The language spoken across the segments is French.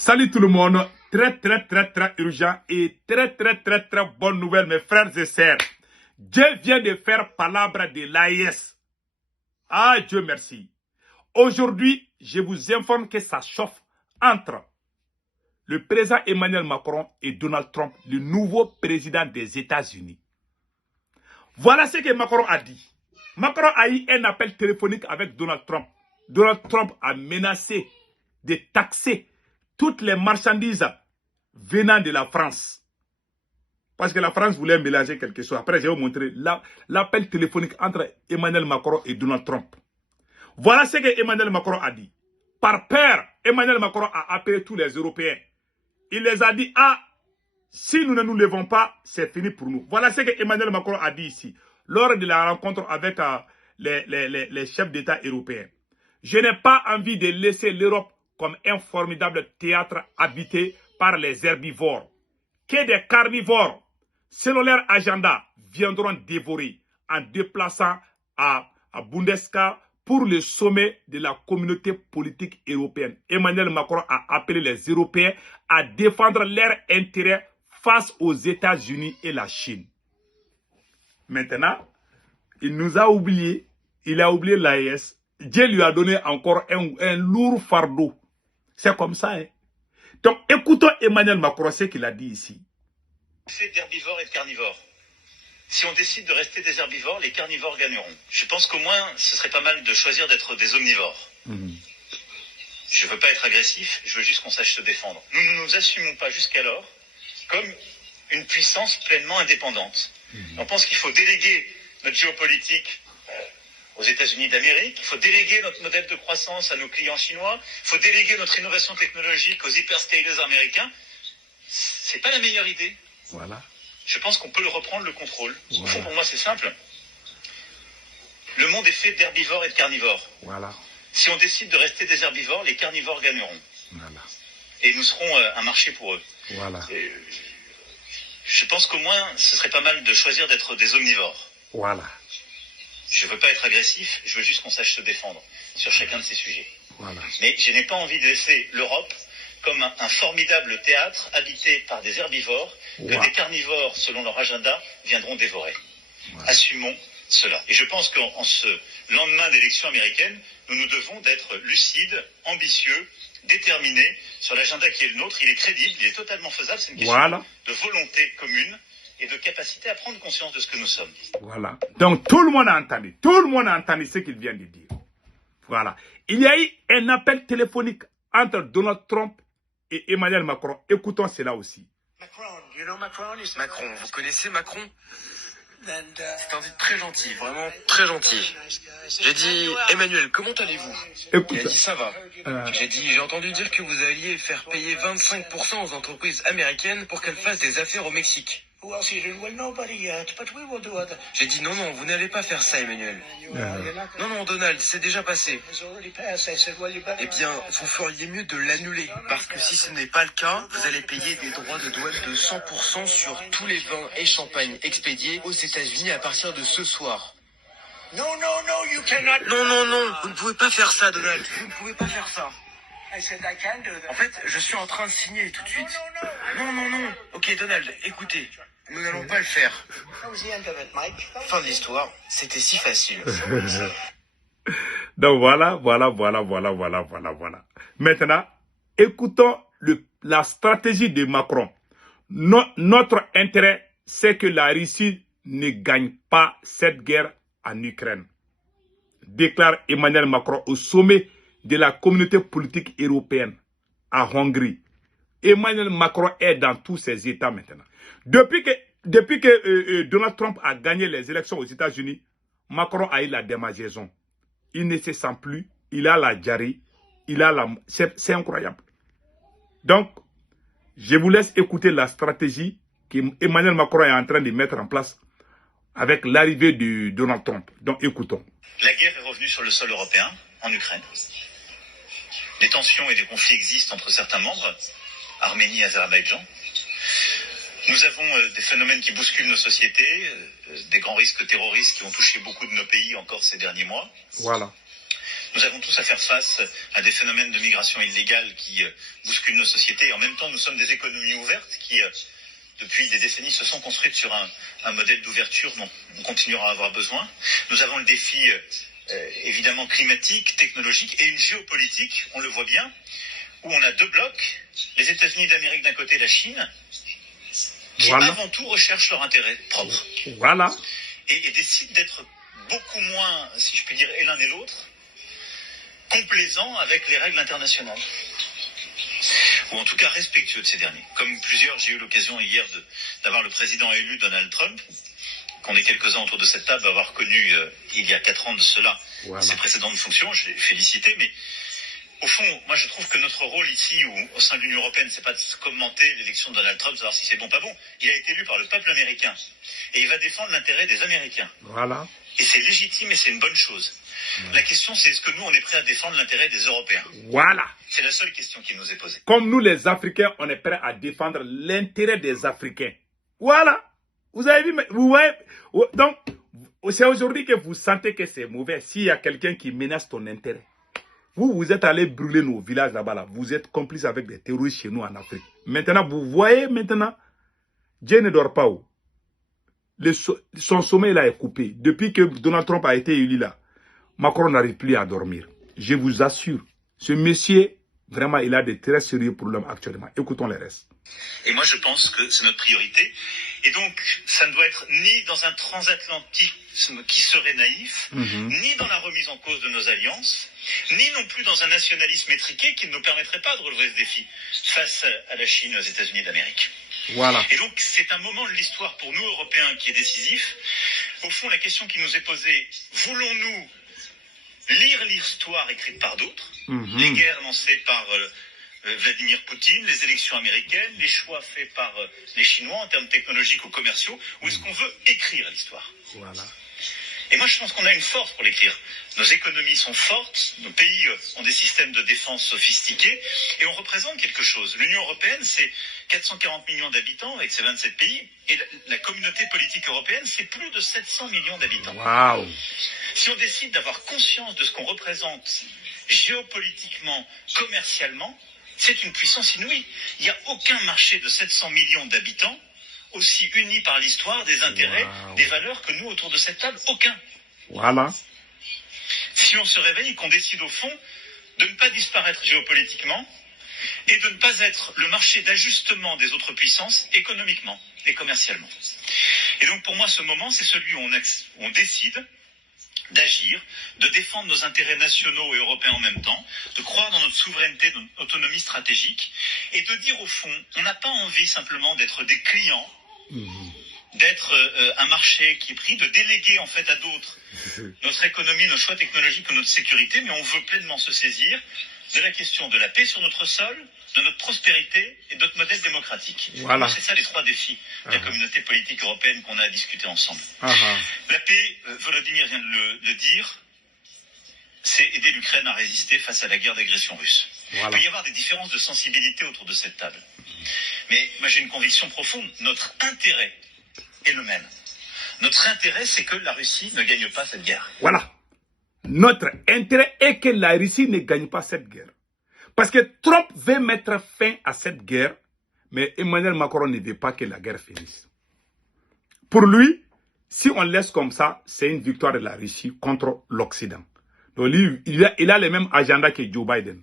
Salut tout le monde, très urgent et très bonne nouvelle mes frères et sœurs. Dieu vient de faire palabre de l'AES. Ah Dieu merci. Aujourd'hui, je vous informe que ça chauffe entre le président Emmanuel Macron et Donald Trump, le nouveau président des États-Unis. Voilà ce que Macron a dit. Macron a eu un appel téléphonique avec Donald Trump. Donald Trump a menacé de taxer toutes les marchandises venant de la France. Parce que la France voulait mélanger quelque chose. Après, je vais vous montrer l'appel téléphonique entre Emmanuel Macron et Donald Trump. Voilà ce que Emmanuel Macron a dit. Par peur, Emmanuel Macron a appelé tous les Européens. Il les a dit, ah, si nous ne nous levons pas, c'est fini pour nous. Voilà ce que Emmanuel Macron a dit ici, lors de la rencontre avec les chefs d'État européens. Je n'ai pas envie de laisser l'Europe comme un formidable théâtre habité par les herbivores. Que des carnivores, selon leur agenda, viendront dévorer en déplaçant à Bundesca pour le sommet de la communauté politique européenne. Emmanuel Macron a appelé les Européens à défendre leurs intérêts face aux États-Unis et la Chine. Maintenant, il nous a oublié, il a oublié l'AES. Dieu lui a donné encore un lourd fardeau. C'est comme ça. Hein? Donc, écoutons Emmanuel Macron, ce qu'il a dit ici. C'est d'herbivores et de carnivores. Si on décide de rester des herbivores, les carnivores gagneront. Je pense qu'au moins, ce serait pas mal de choisir d'être des omnivores. Je veux pas être agressif, je veux juste qu'on sache se défendre. Nous ne nous assumons pas jusqu'alors comme une puissance pleinement indépendante. On pense qu'il faut déléguer notre géopolitique aux États-Unis d'Amérique, il faut déléguer notre modèle de croissance à nos clients chinois, il faut déléguer notre innovation technologique aux hyperscalers américains. C'est pas la meilleure idée. Voilà. Je pense qu'on peut reprendre le contrôle. Au fond, pour moi, c'est simple. Le monde est fait d'herbivores et de carnivores. Voilà. Si on décide de rester des herbivores, les carnivores gagneront. Voilà. Et nous serons un marché pour eux. Voilà. Je pense qu'au moins, ce serait pas mal de choisir d'être des omnivores. Voilà. Je veux pas être agressif, je veux juste qu'on sache se défendre sur chacun de ces sujets. Voilà. Mais je n'ai pas envie de laisser l'Europe comme un formidable théâtre habité par des herbivores que des carnivores, selon leur agenda, viendront dévorer. Assumons cela. Et je pense qu'en ce lendemain d'élection américaine, nous devons d'être lucides, ambitieux, déterminés sur l'agenda qui est le nôtre. Il est crédible, il est totalement faisable. C'est une question de volonté commune et de capacité à prendre conscience de ce que nous sommes. Voilà. Donc tout le monde a entendu. Tout le monde a entendu ce qu'il vient de dire. Voilà. Il y a eu un appel téléphonique entre Donald Trump et Emmanuel Macron. Écoutons cela aussi. Macron, vous connaissez Macron? C'est un type très gentil, vraiment très gentil. J'ai dit, Emmanuel, comment allez-vous? Il a dit, ça va. J'ai dit, j'ai entendu dire que vous alliez faire payer 25% aux entreprises américaines pour qu'elles fassent des affaires au Mexique. J'ai dit, non, vous n'allez pas faire ça, Emmanuel. Non, Donald, c'est déjà passé. Eh bien, vous feriez mieux de l'annuler, parce que si ce n'est pas le cas, vous allez payer des droits de douane de 100% sur tous les vins et champagnes expédiés aux États-Unis à partir de ce soir. Non, vous ne pouvez pas faire ça, Donald. Vous ne pouvez pas faire ça. En fait, je suis en train de signer tout de suite. Non. Ok, Donald, écoutez, nous n'allons pas le faire. Fin de l'histoire, c'était si facile. Donc voilà. Maintenant, écoutons la stratégie de Macron. Notre intérêt, c'est que la Russie ne gagne pas cette guerre en Ukraine, déclare Emmanuel Macron au sommet de la communauté politique européenne à Hongrie. Emmanuel Macron est dans tous ses États maintenant. Depuis que Donald Trump a gagné les élections aux États-Unis, Macron a eu la démangeaison. Il ne se sent plus, il a la diarrhée, c'est incroyable. Donc, je vous laisse écouter la stratégie qu'Emmanuel Macron est en train de mettre en place avec l'arrivée de Donald Trump. Donc, écoutons. La guerre est revenue sur le sol européen, en Ukraine. Des tensions et des conflits existent entre certains membres, Arménie et Azerbaïdjan. Nous avons des phénomènes qui bousculent nos sociétés, des grands risques terroristes qui ont touché beaucoup de nos pays encore ces derniers mois. Voilà. Nous avons tous à faire face à des phénomènes de migration illégale qui bousculent nos sociétés. Et en même temps, nous sommes des économies ouvertes qui, depuis des décennies, se sont construites sur un modèle d'ouverture dont on continuera à avoir besoin. Nous avons le défi évidemment climatique, technologique et une géopolitique, on le voit bien, où on a deux blocs, les États-Unis d'Amérique d'un côté et la Chine, qui avant tout recherchent leur intérêt propre. Voilà. Et décident d'être beaucoup moins, si je puis dire, et l'un et l'autre, complaisants avec les règles internationales. Ou en tout cas respectueux de ces derniers. Comme plusieurs, j'ai eu l'occasion hier d'avoir le président élu Donald Trump, qu'on est quelques-uns autour de cette table à avoir connu il y a 4 ans de cela, ses précédentes fonctions, je l'ai félicité, mais au fond, moi je trouve que notre rôle ici, ou au sein de l'Union européenne, c'est pas de commenter l'élection de Donald Trump, savoir si c'est bon ou pas bon. Il a été élu par le peuple américain. Et il va défendre l'intérêt des Américains. Voilà. Et c'est légitime et c'est une bonne chose. La question, c'est est-ce que nous, on est prêt à défendre l'intérêt des Européens? Voilà. C'est la seule question qui nous est posée. Comme nous, les Africains, on est prêt à défendre l'intérêt des Africains. Voilà. Vous avez vu, vous voyez. Donc, c'est aujourd'hui que vous sentez que c'est mauvais. S'il y a quelqu'un qui menace ton intérêt. Vous êtes allé brûler nos villages là-bas. Là. Vous êtes complice avec des terroristes chez nous en Afrique. Maintenant, vous voyez maintenant, Dieu ne dort pas où. Son sommeil là est coupé. Depuis que Donald Trump a été élu là, Macron n'arrive plus à dormir. Je vous assure, ce monsieur, vraiment, il a de très sérieux problèmes actuellement. Écoutons les restes. Et moi, je pense que c'est notre priorité. Et donc, ça ne doit être ni dans un transatlantisme qui serait naïf, ni dans la remise en cause de nos alliances, ni non plus dans un nationalisme étriqué qui ne nous permettrait pas de relever ce défi face à la Chine et aux États-Unis d'Amérique. Voilà. Et donc, c'est un moment de l'histoire pour nous, Européens, qui est décisif. Au fond, la question qui nous est posée, voulons-nous lire l'histoire écrite par d'autres, les guerres lancées par Vladimir Poutine, les élections américaines, les choix faits par les Chinois en termes technologiques ou commerciaux, ou est-ce qu'on veut écrire l'histoire? Voilà. Et moi, je pense qu'on a une force pour l'écrire. Nos économies sont fortes, nos pays ont des systèmes de défense sophistiqués, et on représente quelque chose. L'Union européenne, c'est 440 millions d'habitants avec ses 27 pays, et la communauté politique européenne, c'est plus de 700 millions d'habitants. Waouh. Si on décide d'avoir conscience de ce qu'on représente géopolitiquement, commercialement, c'est une puissance inouïe. Il n'y a aucun marché de 700 millions d'habitants aussi uni par l'histoire, des intérêts, des valeurs que nous autour de cette table. Aucun. Voilà. Si on se réveille et qu'on décide au fond de ne pas disparaître géopolitiquement et de ne pas être le marché d'ajustement des autres puissances économiquement et commercialement. Et donc pour moi ce moment c'est celui où on décide d'agir, de défendre nos intérêts nationaux et européens en même temps, de croire dans notre souveraineté, notre autonomie stratégique, et de dire au fond, on n'a pas envie simplement d'être des clients, d'être un marché qui est pris, de déléguer en fait à d'autres notre économie, nos choix technologiques ou notre sécurité, mais on veut pleinement se saisir de la question de la paix sur notre sol, de notre prospérité et de notre modèle démocratique. Voilà. C'est ça les 3 défis de la communauté politique européenne qu'on a à discuter ensemble. La paix, Volodymyr vient de le dire, c'est aider l'Ukraine à résister face à la guerre d'agression russe. Il peut y avoir des différences de sensibilité autour de cette table. Mais moi j'ai une conviction profonde, notre intérêt est le même. Notre intérêt, c'est que la Russie ne gagne pas cette guerre. Voilà. Notre intérêt est que la Russie ne gagne pas cette guerre. Parce que Trump veut mettre fin à cette guerre, mais Emmanuel Macron ne veut pas que la guerre finisse. Pour lui, si on laisse comme ça, c'est une victoire de la Russie contre l'Occident. Donc lui, il a le même agenda que Joe Biden.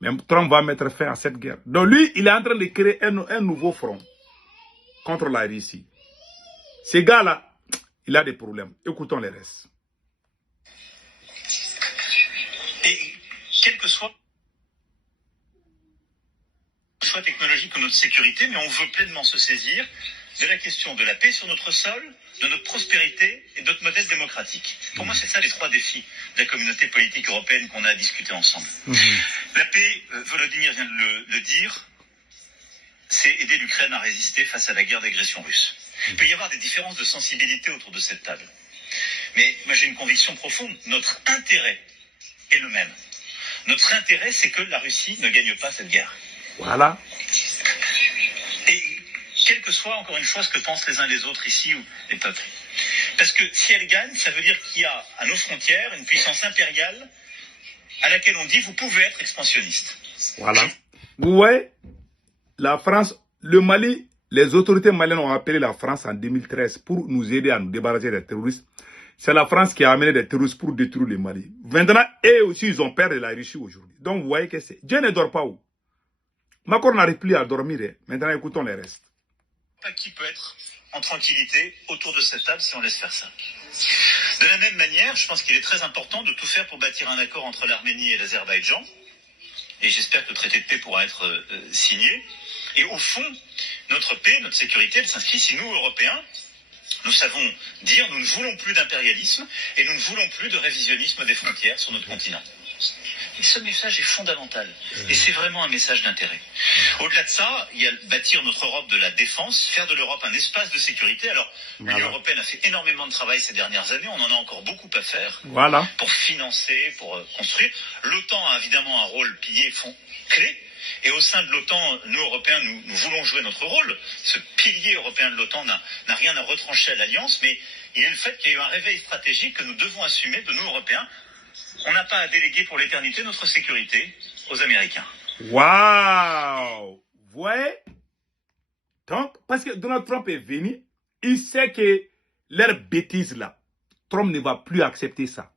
Mais Trump va mettre fin à cette guerre. Donc lui, il est en train de créer un nouveau front contre la Russie. Ce gars-là, il a des problèmes. Écoutons les restes. Et quel que soit le choix technologique ou notre sécurité, mais on veut pleinement se saisir de la question de la paix sur notre sol, de notre prospérité et de notre modèle démocratique. Pour moi, c'est ça les 3 défis de la communauté politique européenne qu'on a à discuter ensemble. La paix, Volodymyr vient de le dire, c'est aider l'Ukraine à résister face à la guerre d'agression russe. Il peut y avoir des différences de sensibilité autour de cette table. Mais moi j'ai une conviction profonde, notre intérêt est le même. Notre intérêt, c'est que la Russie ne gagne pas cette guerre. Voilà. Et quel que soit, encore une fois, ce que pensent les uns les autres ici, ou les peuples, Parce que si elle gagne, ça veut dire qu'il y a à nos frontières une puissance impériale à laquelle on dit vous pouvez être expansionniste. Voilà. Vous voyez, la France, le Mali, les autorités maliennes ont appelé la France en 2013 pour nous aider à nous débarrasser des terroristes. C'est la France qui a amené des terroristes pour détruire le Mali. Maintenant, eux aussi, ils ont peur de la Russie aujourd'hui. Donc, vous voyez que c'est... Dieu ne dort pas où? Macron n'arrive plus à dormir. Maintenant, écoutons les restes. Pas qui peut être en tranquillité autour de cette table si on laisse faire ça. De la même manière, je pense qu'il est très important de tout faire pour bâtir un accord entre l'Arménie et l'Azerbaïdjan. Et j'espère que le traité de paix pourra être signé. Et au fond, notre paix, notre sécurité, elle s'inscrit si nous, Européens, nous savons dire nous ne voulons plus d'impérialisme et nous ne voulons plus de révisionnisme des frontières sur notre continent. Et ce message est fondamental. Et c'est vraiment un message d'intérêt. Au-delà de ça, il y a bâtir notre Europe de la défense, faire de l'Europe un espace de sécurité. Alors, l'Union européenne a fait énormément de travail ces dernières années. On en a encore beaucoup à faire pour financer, pour construire. L'OTAN a évidemment un rôle pilier clé. Et au sein de l'OTAN, nous, Européens, nous voulons jouer notre rôle. Ce pilier européen de l'OTAN n'a rien à retrancher à l'Alliance, mais il est le fait qu'il y a eu un réveil stratégique que nous devons assumer de nous, Européens. On n'a pas à déléguer pour l'éternité notre sécurité aux Américains. Waouh! Vous voyez? Donc, parce que Donald Trump est venu, il sait que leur bêtise là, Trump ne va plus accepter ça.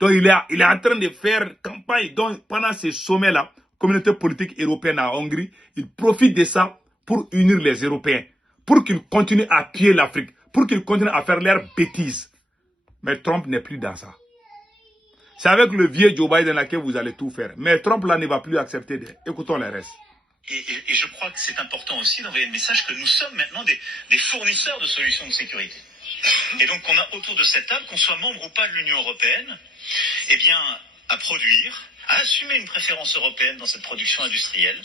Donc, il est en train de faire campagne. Donc, pendant ces sommets-là, communauté politique européenne à Hongrie, il profite de ça pour unir les Européens, pour qu'ils continuent à piller l'Afrique, pour qu'ils continuent à faire leurs bêtises. Mais Trump n'est plus dans ça. C'est avec le vieux Joe Biden là que vous allez tout faire. Mais Trump là ne va plus accepter. Écoutons les restes. Et je crois que c'est important aussi d'envoyer le message que nous sommes maintenant des fournisseurs de solutions de sécurité. Et donc qu'on a autour de cette table, qu'on soit membre ou pas de l'Union européenne, eh bien, à produire, à assumer une préférence européenne dans cette production industrielle,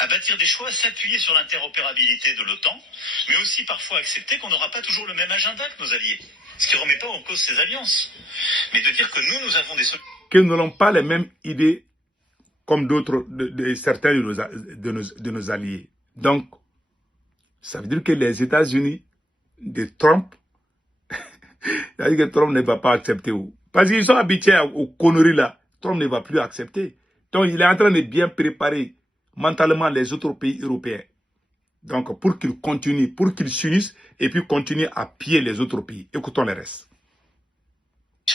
à bâtir des choix, à s'appuyer sur l'interopérabilité de l'OTAN, mais aussi parfois accepter qu'on n'aura pas toujours le même agenda que nos alliés. Ce qui ne remet pas en cause ces alliances, mais de dire que nous avons des solutions. Que nous n'avons pas les mêmes idées comme d'autres, certains de nos alliés. Donc, ça veut dire que les États-Unis de Trump, ça veut dire que Trump ne va pas accepter. Parce qu'ils sont habitués aux conneries là. Trump ne va plus accepter. Donc, il est en train de bien préparer mentalement les autres pays européens. Donc, pour qu'ils continuent, pour qu'ils s'unissent et puis continuent à piller les autres pays. Écoutons les restes.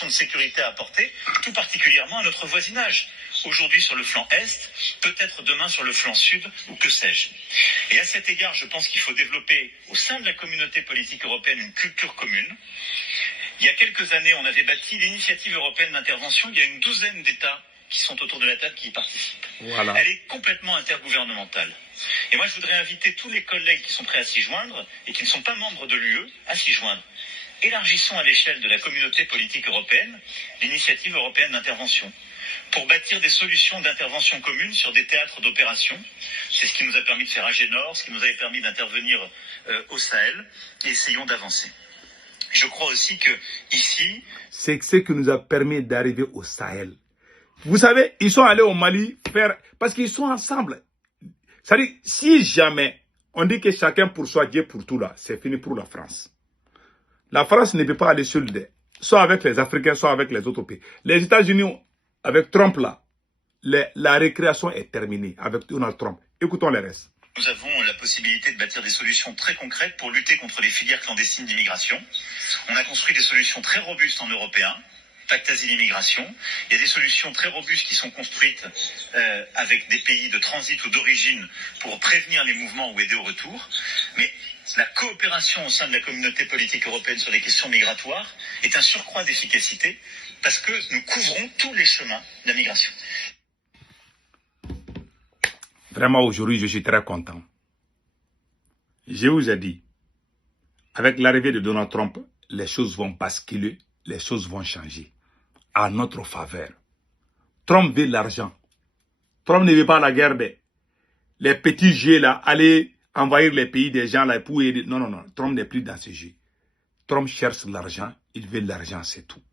De sécurité à apporter, tout particulièrement à notre voisinage. Aujourd'hui sur le flanc Est, peut-être demain sur le flanc Sud, ou que sais-je. Et à cet égard, je pense qu'il faut développer au sein de la communauté politique européenne une culture commune. Il y a quelques années, on avait bâti l'initiative européenne d'intervention. Il y a une douzaine d'États qui sont autour de la table qui y participent. Voilà. Elle est complètement intergouvernementale. Et moi, je voudrais inviter tous les collègues qui sont prêts à s'y joindre et qui ne sont pas membres de l'UE à s'y joindre. Élargissons à l'échelle de la communauté politique européenne l'initiative européenne d'intervention pour bâtir des solutions d'intervention communes sur des théâtres d'opération. C'est ce qui nous a permis de faire Agénor, ce qui nous avait permis d'intervenir au Sahel, et essayons d'avancer. Je crois aussi que ici... C'est ce qui nous a permis d'arriver au Sahel. Vous savez, ils sont allés au Mali faire... Parce qu'ils sont ensemble. C'est-à-dire, si jamais on dit que chacun pour soi, Dieu pour tout là, c'est fini pour la France. La France ne peut pas aller seule, soit avec les Africains, soit avec les autres pays. Les États-Unis, avec Trump là, la récréation est terminée avec Donald Trump. Écoutons les restes. Nous avons la possibilité de bâtir des solutions très concrètes pour lutter contre les filières clandestines d'immigration. On a construit des solutions très robustes en européen, pacte asile-immigration. Il y a des solutions très robustes qui sont construites avec des pays de transit ou d'origine pour prévenir les mouvements ou aider au retour. Mais la coopération au sein de la communauté politique européenne sur les questions migratoires est un surcroît d'efficacité parce que nous couvrons tous les chemins de la migration. Vraiment, aujourd'hui, je suis très content. Je vous ai dit, avec l'arrivée de Donald Trump, les choses vont basculer, les choses vont changer à notre faveur. Trump veut l'argent. Trump ne veut pas la guerre. Les petits jeux là, aller envahir les pays des gens là pour aider. Non, non, non. Trump n'est plus dans ce jeu. Trump cherche l'argent. Il veut l'argent, c'est tout.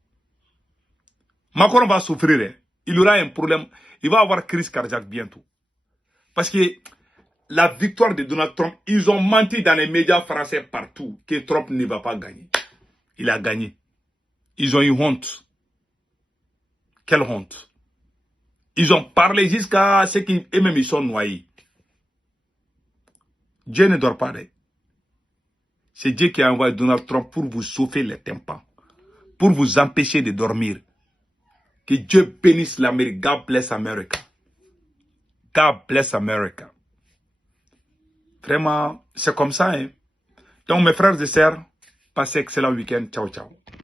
Macron va souffrir. Il aura un problème. Il va avoir crise cardiaque bientôt. Parce que la victoire de Donald Trump, ils ont menti dans les médias français partout que Trump ne va pas gagner. il a gagné. Ils ont eu honte. Quelle honte. Ils ont parlé jusqu'à ce qu'eux-mêmes ils sont noyés. Dieu ne dort pas. C'est Dieu qui a envoyé Donald Trump pour vous chauffer les tympans, pour vous empêcher de dormir. Que Dieu bénisse l'Amérique. God bless America. God bless America. Vraiment, c'est comme ça. Hein? Donc mes frères et sœurs, passez un excellent week-end. Ciao, ciao.